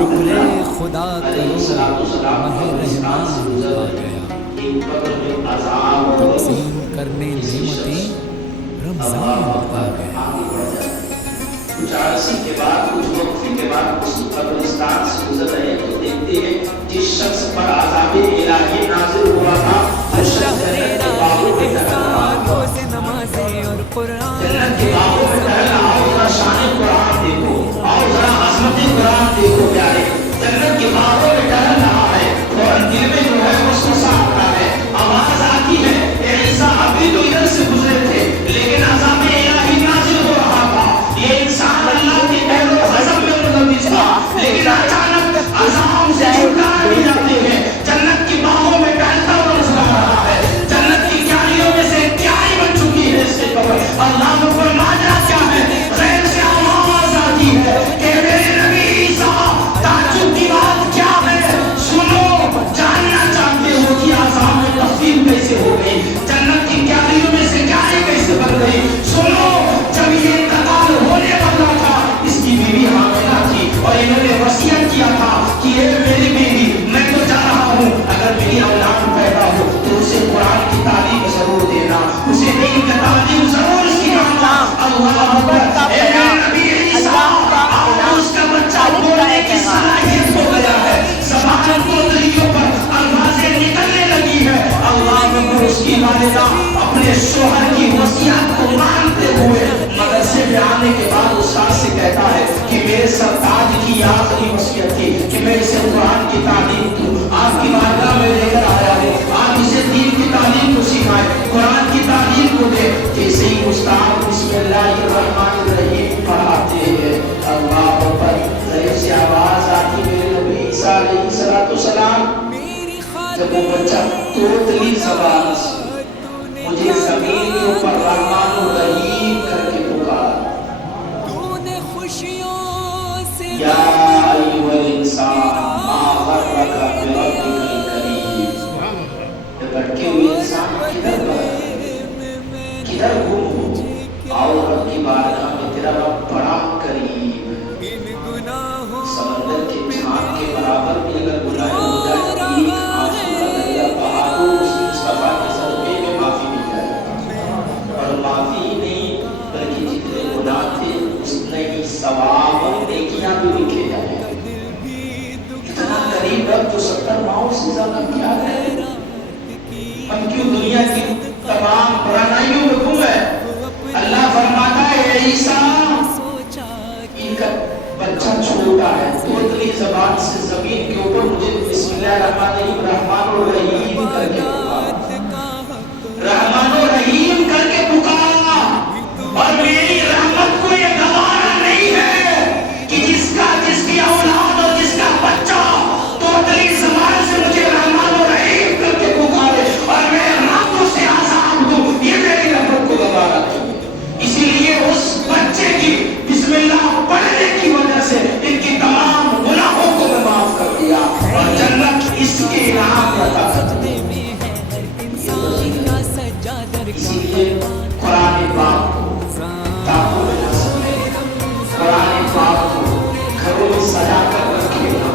शुक्र खुदा करो मह रहमान आ गया, तकसीम करने नेमतें रमजान आ गया। कुछ अरसे के बाद, कुछ वक्फे के बाद उस कब्रिस्तान से गुजर रहे तो देखते हैं जिस शख्स पर अज़ाब-ए इलाही नाज़िल हुआ था, उस शख्स जन्नत के बागों में टहल रहा था। जन्नत के बागों में टहल रहा, आओ जरा शान कुरान देखो, आओ जरा अज़मत कुरान देखो प्यारे। जन्नत के बागों में टहल रहा है और दिल में जो है वसवसा आता है, आवाज आती है, ए ईसा अभी तो इधर से गुजरे थे लेकिन अज़ाब-ए इलाही नाज़िल हो रहा था। ये इंसान अल्लाह के पहले हज़म में मुलविस था, लेकिन अचानक अज़ाब से छुटकारा मिल जाते हैं। जन्नत की बाहों में टहलता हुआ नज़र आ रहा है। जन्नत की क्यारियों में से क्यारी बन चुकी है इसके कब्र। अल्लाह में कोई माजरा क्या है, गैर से आवाज आती है कि मेरे नबी ईसा ताज्जुब की बात क्या है, सुनो, जानना चाहते हो कि अज़ाब में तख़फीफ कैसे हो गई, जन्नत की क्यारियों में से क्यारी कैसे बन गई। सुनो, जब ये इंतकाल होने वाला था, इसकी बीवी हामिला थी और इन्होंने वसीयत किया था कि ये मेरी बीवी, मैं तो जा रहा हूँ, अगर मेरी औलाद पैदा हो तो उसे कुरान की तालीम जरूर देना, उसे दीन की तालीम जरूर सिखाना। अल्लाह अकबर, ए नबी ईसा, उसका बच्चा बोलने की सलाहियत हो गया है, ज़बान कोतरियों पर अल्फाज़ें निकलने लगी है। अल्लाह अकबर, उसकी वालिदा अपने शोहर की वसीयत को मानते हुए मदरसे में आने के बाद उस्ताद से कहता है कि मेरे सरताज की आखिरी वसीयत थी कि मैं इसे कुरान की तालीम दूं, आपकी बारगाह में लेकर आया हूं, आप इसे दीन की तालीम को सिखाएं, कुरान की तालीम को दे। जैसे ही उस्ताद बिस्मिल्लाहिर्रहमानिर्रहीम पढ़ाते हैं, अल्लाह अकबर, गरीब से आवाज आती, मेरे नबी ईसा अलैहिस्सलाम, जब वो बच्चा तोतली ज़बान से मुझे ज़मीन के ऊपर रहमान और रहीम करके पुकारा, या अय्युहल इंसान मा गर्रका बिरब्बिकल करीम। ये भटके हुए इंसान किधर गया, किधर गुम हो, आओ रब की बारगाह में, तेरा रब बड़ा करीब। समंदर के झाग के बराबर भी अगर गुनाह हो जाए, एक आंसू का दरिया बहा दो, उस मुस्तफा के सदक़े में माफी मिल जाएगी। और माफी नहीं बल्कि जितने गुनाह थे उतने ही सवाब और नेकियां भी लिखे जाएंगे। इतना करीब रब जो 70 माओं से ज्यादा क्या है। हम क्यों दुनिया की तमाम बुराइयों में गुम है। अल्लाह फरमाता है, ईसा, इनका बच्चा छोटा है, तोतली ज़बान से ज़मीन के ऊपर मुझे बिस्मिल्लाहिर्रहमानिर्रहीम करके पुकारा, रहमान और रहीम करके पुकारा। और मेरी रहमत को ये गवारा नहीं है कि जिसकी औलाद और जिसका बच्चा तोतली ज़बान से मुझे रहमान और रहीम करके पुकारे और मैं रातों से आज़ाद दूं, ये मेरी रहमत को गवारा नहीं। इसीलिए उस बच्चे की बिस्मिल्लाह पढ़ने की वजह से इनकी तमाम गुनाहों को मैं माफ कर दिया और जन्नत इसके इनाम में अता कर दी। इसीलिए कुरान पाक को ताक़ो में न सके, कुरान पाक को घरों में सजा कर रखेगा।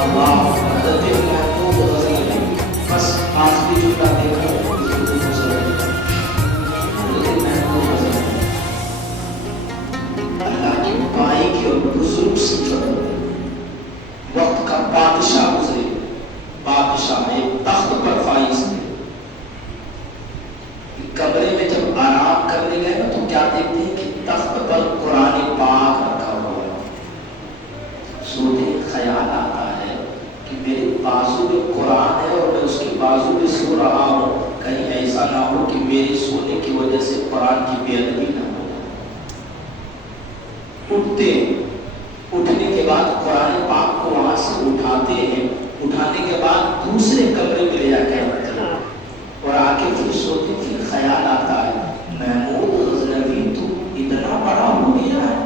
अल्लाह मदद महमूद गज़ल, बस आखिरी जुमला देखो, वक्त का बादशाह गुजरे, बादशाह एक तख्त पर फाइज थे, कमरे में जब आराम करने गए ना तो क्या देखते हैं कि तख्त पर कुरान पाक रखा हुआ है। सोते ख्याल आता है कि मेरे बाजू में कुरान है और मैं उसके बाजू में सो रहा हूँ, कहीं ऐसा ना हो कि मेरे सोने की वजह से कुरान की बेअदबी ना हो। उठने के बाद कुरान पाक को वहां से उठाते हैं, उठाने के बाद दूसरे कमरे में ले जाकर रखते हैं और आके फिर सोते। फिर ख्याल आता है, महमूद गज़नवी तू इतना बड़ा हो गया है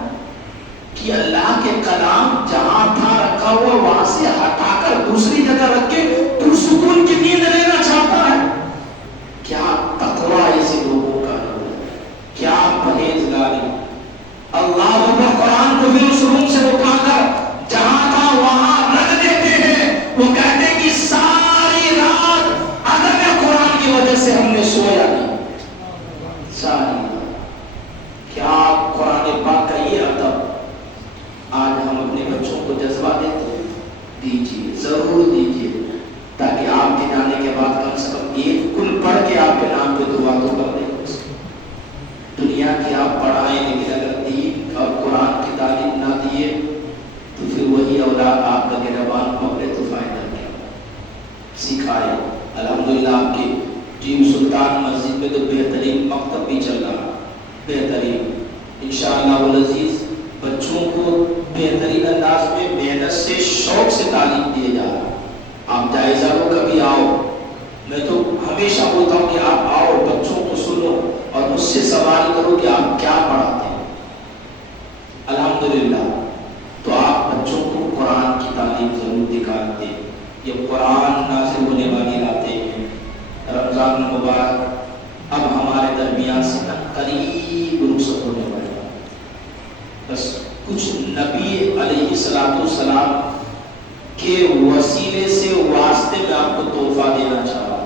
कि अल्लाह के कलाम जहां था रखा हुआ वहां से हटाकर दूसरी जगह रख के तू सुकून की नींद लेना चाहता है। क्या तकवा ऐसे लोगों का है, क्या परहेजगारी। अल्लाह कुरान को भी उस रूम से उठाकर जहां था वहां भाईजानों कभी आओ, मैं तो हमेशा बोलता हूँ कि आप आओ, बच्चों को सुनो और मुझसे सवाल करो कि आप क्या पढ़ाते हैं। अल्हम्दुलिल्लाह, तो आप बच्चों को कुरान की तालीम जरूर दिखाते। ये कुरान नाज़िल होने वाली रातें हैं, रमजान मुबारक अब हमारे दरमियान से न करीब रुखसत होने वाला। बस कुछ नबी अलैहिस्सलाम के वसीले से वास्ते में आपको तोहफा देना चाहा,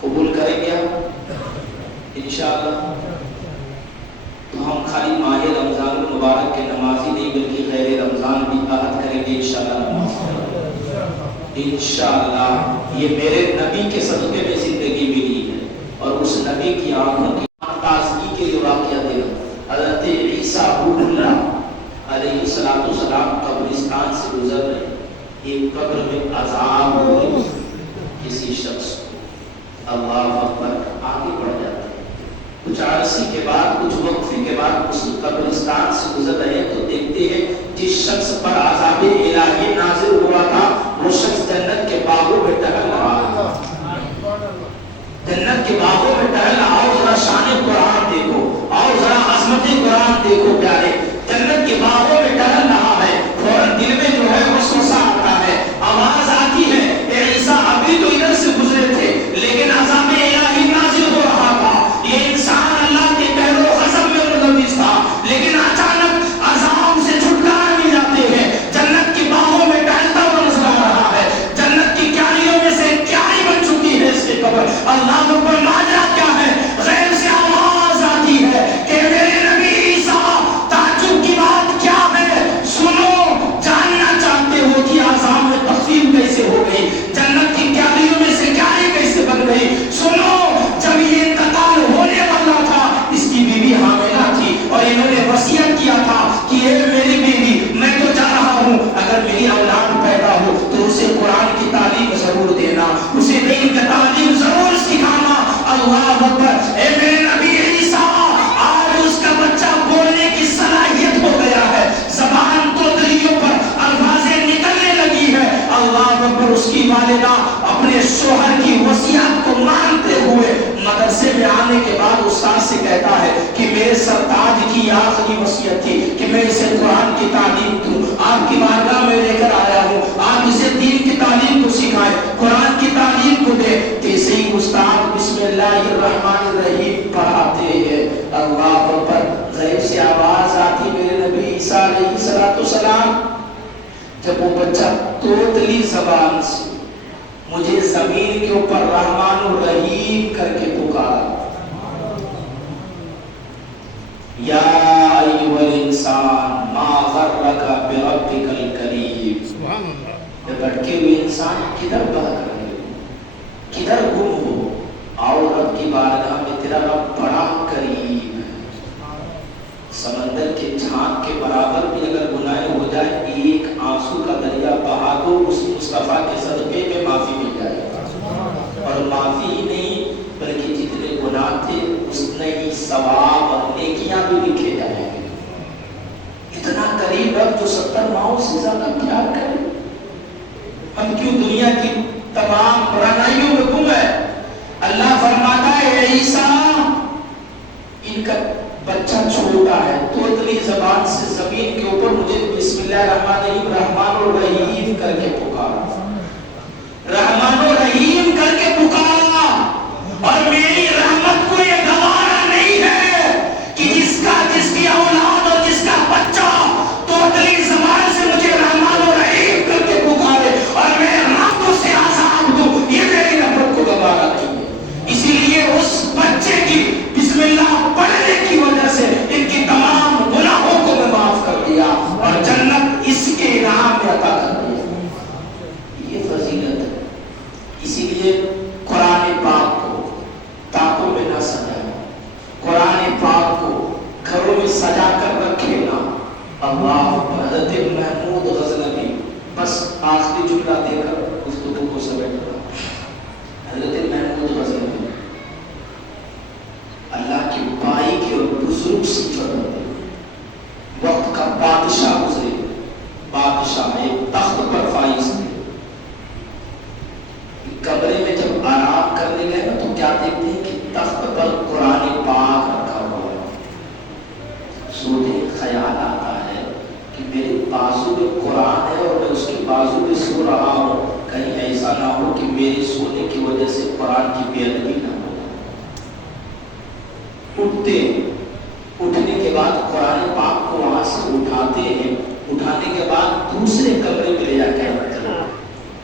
कबूल करेंगे आप इंशाअल्लाह। तो हम खाली माह रमजान मुबारक के नमाजी नहीं बल्कि खैर रमजान भी आहद करेंगे इंशाअल्लाह। ये मेरे नबी के सदक़े में जिंदगी मिली है और उस नबी की आंखों की ताज़गी के लिए वाक़या देगा। हज़रत ईसा अलैहिस्सलाम कब्रिस्तान से गुजर रहे, एक कब्र में अज़ाब हो रही किसी शख्स को, अल्लाह अकबर, आगे बढ़ जाते हैं। कुछ अरसे के बाद, कुछ वक्फे के बाद उस कब्रिस्तान से गुजर रहे तो देखते हैं जिस शख्स पर अज़ाब इलाही नाज़िल हुआ था वो शख्स जन्नत के बागों में टहल रहा है। जन्नत के बागों में टहल, आओ जरा शान कुरान देखो, आओ जरा अज़मत कुरान देखो प्यारे। जन्नत के बागों में टहल रहा है, फौरन दिल में जो है वसवसा आता है, आवाज आती है, ए ईसा अभी तो इधर से गुजरे थे लेकिन अज़ाब इलाही नाज़िल हो रहा था। ये इंसान अल्लाह के कहरो ग़ज़ब में मुलव्विस था लेकिन अचानक अज़ाब से छुटकारा मिल जाते हैं। जन्नत के बागों में टहलता हुआ नजर आ रहा है, जन्नत की क्यारियों में से क्यारी बन चुकी है इसकी कब्र। अल्लाह अकबर, माजरा क्या है? गैब से आवाज आती है कि मेरे नबी ईसा, ताज्जुब की बात क्या है? सुनो, जानना चाहते हो कि अज़ाब में तख़फ़ीफ कैसे हो गई, जन्नत की क्यारियों में से क्यारी कैसे बन गई? सुनो, जब ये इंतकाल होने वाला था इसकी बीवी हामिला थी और इन्होंने वसीयत किया था कि ये मेरी बीवी, मैं तो जा रहा हूँ, अगर मेरी औलाद पैदा हो तो उसे कुरान की तालीम जरूर देना, उसे दीन की तालीम जरूर सिखाना। अल्लाह अकबर, ए मेरे नबी ईसा, आज उसका बच्चा बोलने की सलाहियत हो गया है, ज़बान तोतलियों पर अल्फाज़ें निकलने लगी है। अल्लाह अकबर, उसकी वालिदा अपने शोहर की वसीयत को मानते हुए मदरसे में आने के बाद उस्ताद से कहता है कि मेरे सरताज की आखिरी वसीयत थी कि मैं इसे कुरान की तालीम दूं, आपकी बारगाह में लेकर आया हूँ, आप इसे दीन की तालीम को सिखाएं, कुरान की तालीम को दे। जैसे ही उस्ताद बिस्मिल्लाहिर्रहमानिर्रहीम पढ़ाते हैं, अल्लाह अकबर, गैब से आवाज आती मेरे नबी ईसा अलैहिस्सलाम, जब वो बच्चा तोतली ज़बान से मुझे जमीन के ऊपर रहमान रहीम करके पुकारा, या अय्युहल इंसान मा गर्रका बिरब्बिकल करीम। ये भटके हुए इंसान किधर भटक रहे हो, किधर गुम हो? आओ रब की बारगाह में, तेरा रब बड़ा करीब है। समंदर के झांक के बराबर भी अगर गुनाह हो जाए, एक आंसू का दरिया बहा दो, उस मुस्तफा के सदक़े में माफी मिल जाएगी। और माफी ही नहीं बल्कि जितने गुनाह थे उतने ही सवाब और नेकियां भी लिखे जाएंगे। इतना करीब रब जो 70 माओं से ज्यादा प्यार करे। हम क्यों दुनिया की तमाम बुराइयों में गुम है? अल्लाह फरमाता है ईसा, इनका बच्चा छोटा है, तोतली ज़बान से जमीन के ऊपर मुझे बिस्मिल्लाहिर्रहमानिर्रहीम रहमानुर्रहीम करके पुकारा, रहमानुर्रहीम करके पुकारा। और मेरी रहमत को ये गवारा नहीं है कि जिसकी औलाद और जिसका बच्चा तोतली ज़बान से मुझे रहमानुर्रहीम करके पुकारे और मैं रातों से आज़ाद दूं, ये मेरी रहमत को गवारा नहीं है। इसीलिए उस बच्चे की बिस्मिल्लाह पढ़ने की वजह से इनकी तमाम गुनाहों को मैं माफ कर दिया और जन्नत इसके इनाम में अता कर दिया। ये फजीलत है। इसीलिए कुरान पाक को ताकों में न सजाए, कुरान पाक को घरों में सजा कर रखे ना। अल्लाह, हज़रत महमूद गज़नवी, बस आखिरी जुमला देकर गुफ्तगू को समेटना। हज़रत महमूद गज़नवी अल्लाह की बाई के और बुजुर्ग सिफत होते, वक्त का बादशाह गुजरे, बादशाह एक तख्त पर फाइज थे, کیا دیکھتے ہیں کہ تخت پر قرآن پاک رکھا ہوا ہے. سوتے خیال آتا ہے کہ میرے بازو میں قرآن ہے اور میں اس کے بازو میں سو رہا ہوں, کہیں ایسا نہ ہو کہ میرے سونے کی وجہ سے قرآن کی بے ادبی نہ ہو. اٹھنے کے بعد قرآن پاک کو وہاں سے اٹھاتے ہیں, اٹھانے کے بعد دوسرے کمرے میں لے جا کے رکھتے ہیں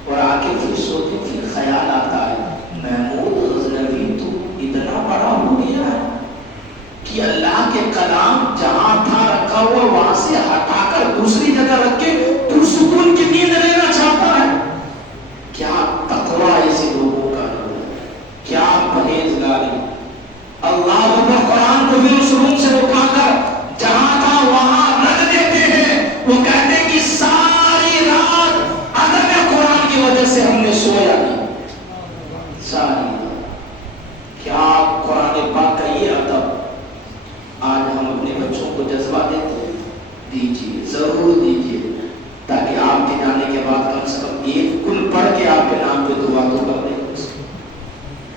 اور آگے پھر سوتے. پھر خیال آتا ہے محمود غزنوی تو اتنا بڑا ہو گیا ہے کہ اللہ کے کلام جہاں تھا رکھا ہوا وہاں سے ہٹا کر دوسری جگہ رکھ کے پرسکون کی نیند لینا چاہتا ہے. کیا تقوی ایسے لوگوں کا ہے, کیا پرہیزگاری. اللہ اکبر, قرآن کو بھی اس روم سے اٹھا کر جہاں تھا وہاں رکھ دیتے ہیں. وہ کہتے ہیں کہ ساری رات ادب قرآن کی وجہ سے ہم نے سویا نہیں. ساری کیا قرآن پاک کا یہ ادب آج ہم اپنے بچوں کو جذبہ دیتے ہیں. دیجیے, ضرور دیجیے, تاکہ آپ کے جانے کے بعد کم سے کم ایک کل پڑھ کے آپ کے نام پہ دعا تو کر دیں.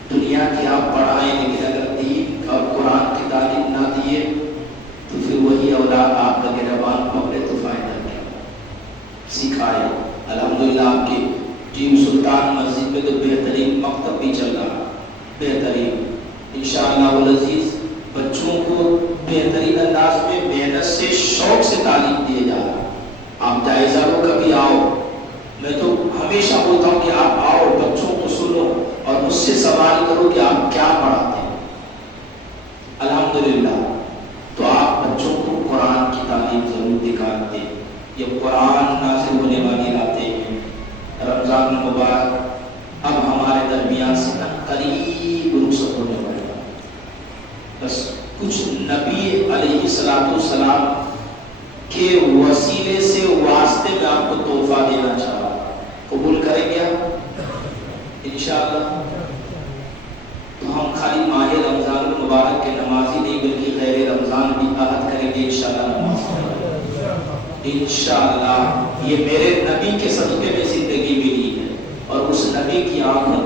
دنیا کی آپ پڑھائیں لیکن اگر دین اور قرآن کی تعلیم نہ دیے تو پھر وہی اولاد آپ کا گربان پکڑے تو فائدہ کیا. سکھائے. الحمدللہ آپ کی جیم سلطان مسجد میں تو بہترین مکتب بھی چل رہا, بہترین انشاءاللہ والعزیز. بچوں کو بہترین انداز میں محنت سے شوق سے تعلیم دیے جا رہا. آپ جائزہ لو, کبھی آؤ. میں تو ہمیشہ بولتا ہوں کہ آپ آؤ, بچوں کو سنو اور مجھ سے سوال کرو کہ آپ کیا پڑھاتے ہیں. الحمدللہ. تو آپ بچوں کو قرآن کی تعلیم ضرور دکھاتے. یہ قرآن نازل ہونے والی راتیں ہیں, رمضان مبارک اب ہمارے درمیان سے قریب رخصت ہونے والا. بس کچھ نبی علیہ السلام کے وسیلے سے واسطے میں آپ کو تحفہ دینا چاہا. قبول کریں گے آپ انشاءاللہ؟ تو ہم خالی ماہ رمضان المبارک کے نمازی نہیں بلکہ غیر رمضان بھی عہد کریں گے انشاءاللہ نماز انشاءاللہ. یہ میرے نبی کے صدقے میں زندگی ملی ہے اور اس نبی کی آنکھوں کی